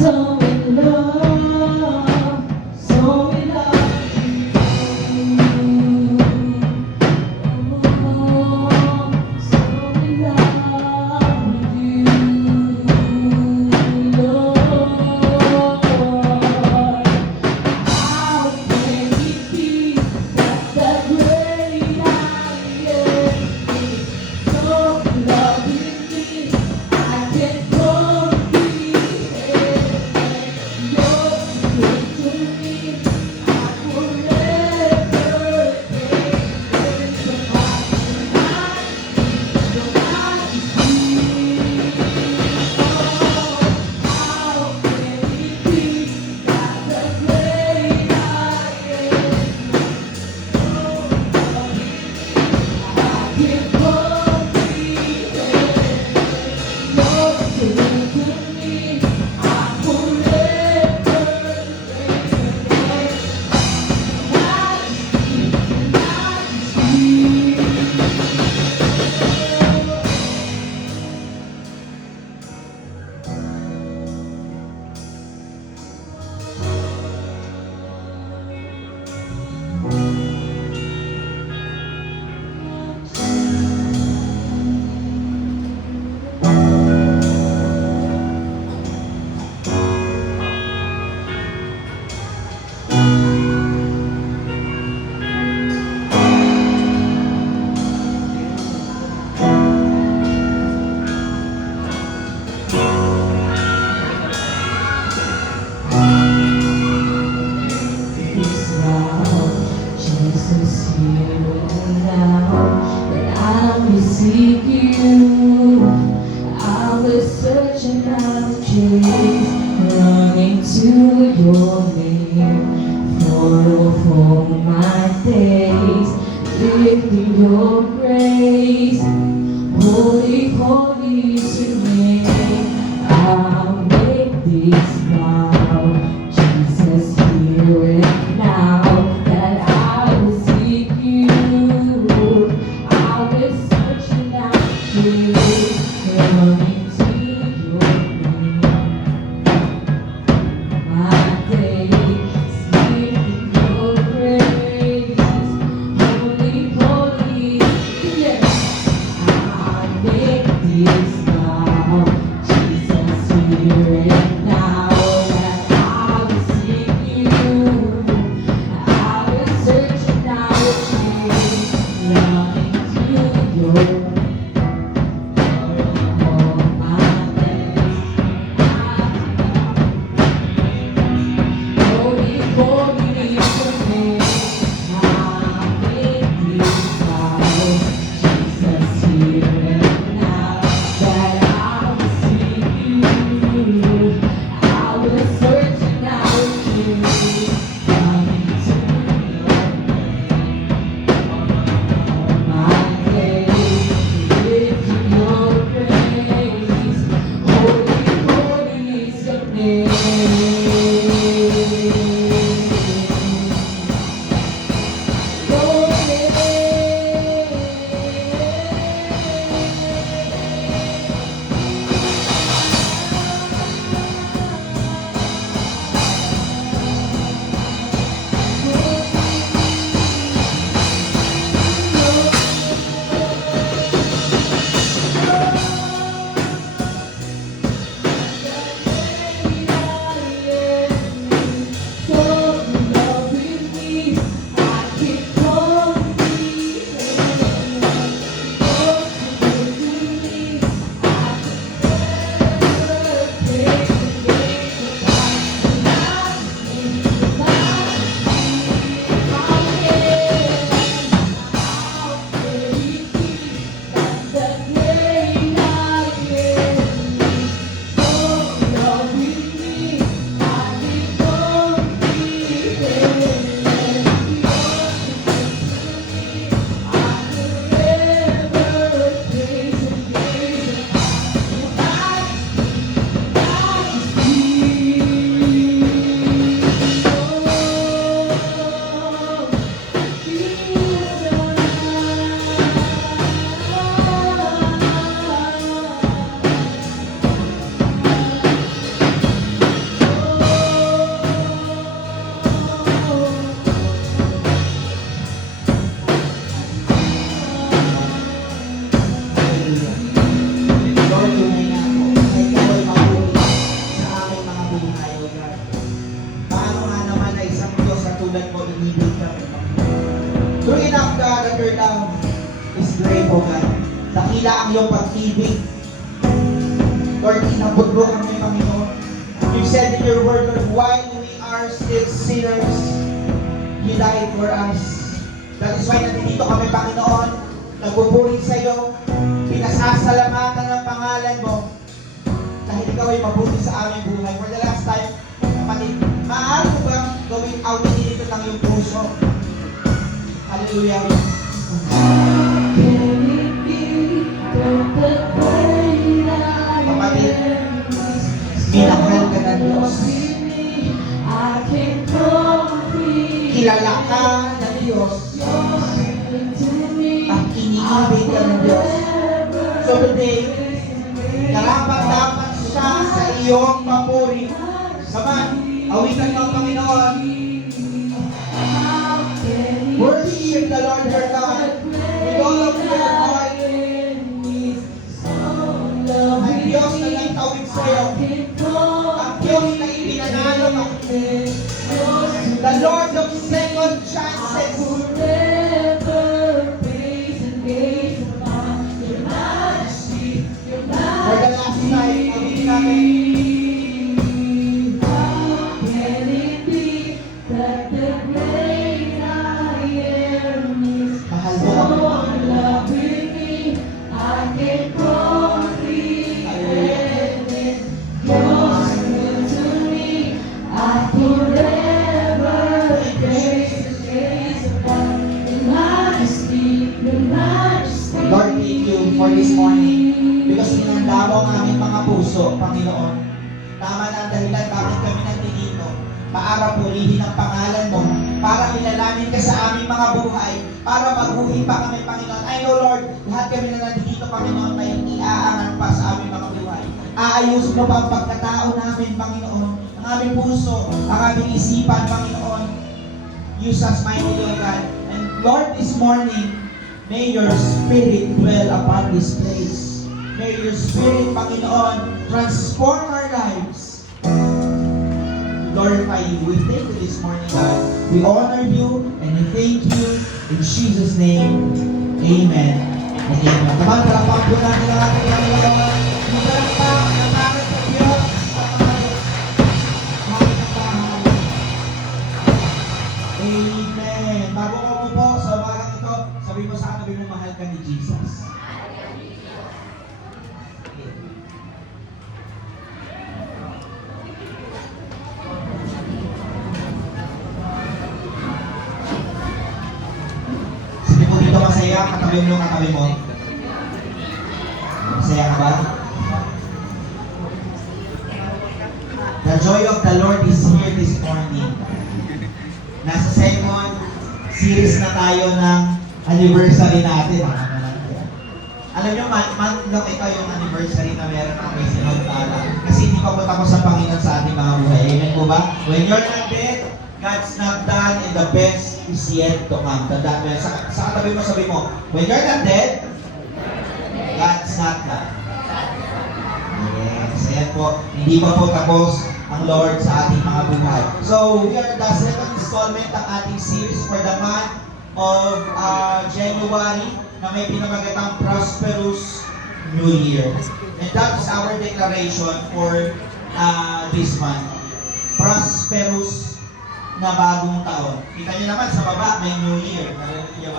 So in love, so in love with you. Oh, so in love with you, Lord. How can it be that the great I am is so in love with me? I can't Jesus, here and now that I will seek you. I will search and I will chase, running to your name for my days, lifting your grace. Holy, holy is your name. I'll make this vow, Jesus, here and now. Yes, now, Jesus, here and now. katulad mo, inibig kami. True enough, God, that your love is great, O God. Dakila ang iyong pag-ibig. Lord, inabot mo kami, Panginoon. You said in your word, Lord, while we are still sinners, you died for us. That is why nandito kami, Panginoon, nagpupuri sa iyo, pinasasalamatan ng pangalan mo, dahil ikaw ay mabuti sa aming buhay. For the last time, kapatid, maaari mo bang gawin outing dito ng iyong puso? Hallelujah. Kapatid, minahal ka ng Diyos. Kilala ka ng Diyos. At iniibig ka ng Diyos. So today, dapat siya sa iyong papuri. Saman, awitan mo ang Panginoon. Worship the Lord your God with all of your heart. Ang Diyos na nagtawid sa iyo. Ang Diyos na ipinanalo ka. The Lord of second chances. For the last time, awitin namin. Mahal mo kami. Lord, thank you for this morning because hinanda mo ang aming mga puso, Panginoon. Tama na ang dahilan bakit kami nandito para purihin ang pangalan mo, para ilalamin ka sa aming mga buhay, para maguhin pa kami, Panginoon. I know, Lord, lahat kami na nandito, Panginoon, may iaangan pa sa aming mga buhay. Aayusin mo pa ang pagkatao namin, Panginoon, ang aming puso, ang aming isipan, Panginoon. Use us mightily, O God. And Lord, this morning, may your Spirit dwell upon this place. May your Spirit, Panginoon, transform our lives. Glorify you. We thank you this morning, God. We honor you and we thank you. In Jesus' name, amen. And amen. Naman, palakpak po natin ang ating Panginoon. Palakpak ang ating sa Diyos. Amen. Bago ka po sa umagang ito, sabi mo sa katabi mo, mahal ka ni Jesus. Sige po dito, masaya. Katabi mo yung katabi mo. Masaya ka ba? The joy of the Lord is here this morning. Nasa second series na tayo ng anniversary natin. Alam nyo, month lang ito yung anniversary na meron ang may sinagtala. Kasi hindi pa po tapos sa Panginoon sa ating mga buhay. Amen po ba? When you're not dead, God's not done and the best is yet to come. Tandaan mo yan. Sa katabi mo, sabi mo, when you're not dead, God's not done. Yes, ayan po. Hindi pa po tapos ang Lord sa ating mga buhay. So, we are the second installment ng ating series for the month of January na may pinamagatang Prosperous New Year. And that is our declaration for this month. Prosperous na bagong taon. Kita niyo naman sa baba, may New Year. Narinig niyo ba?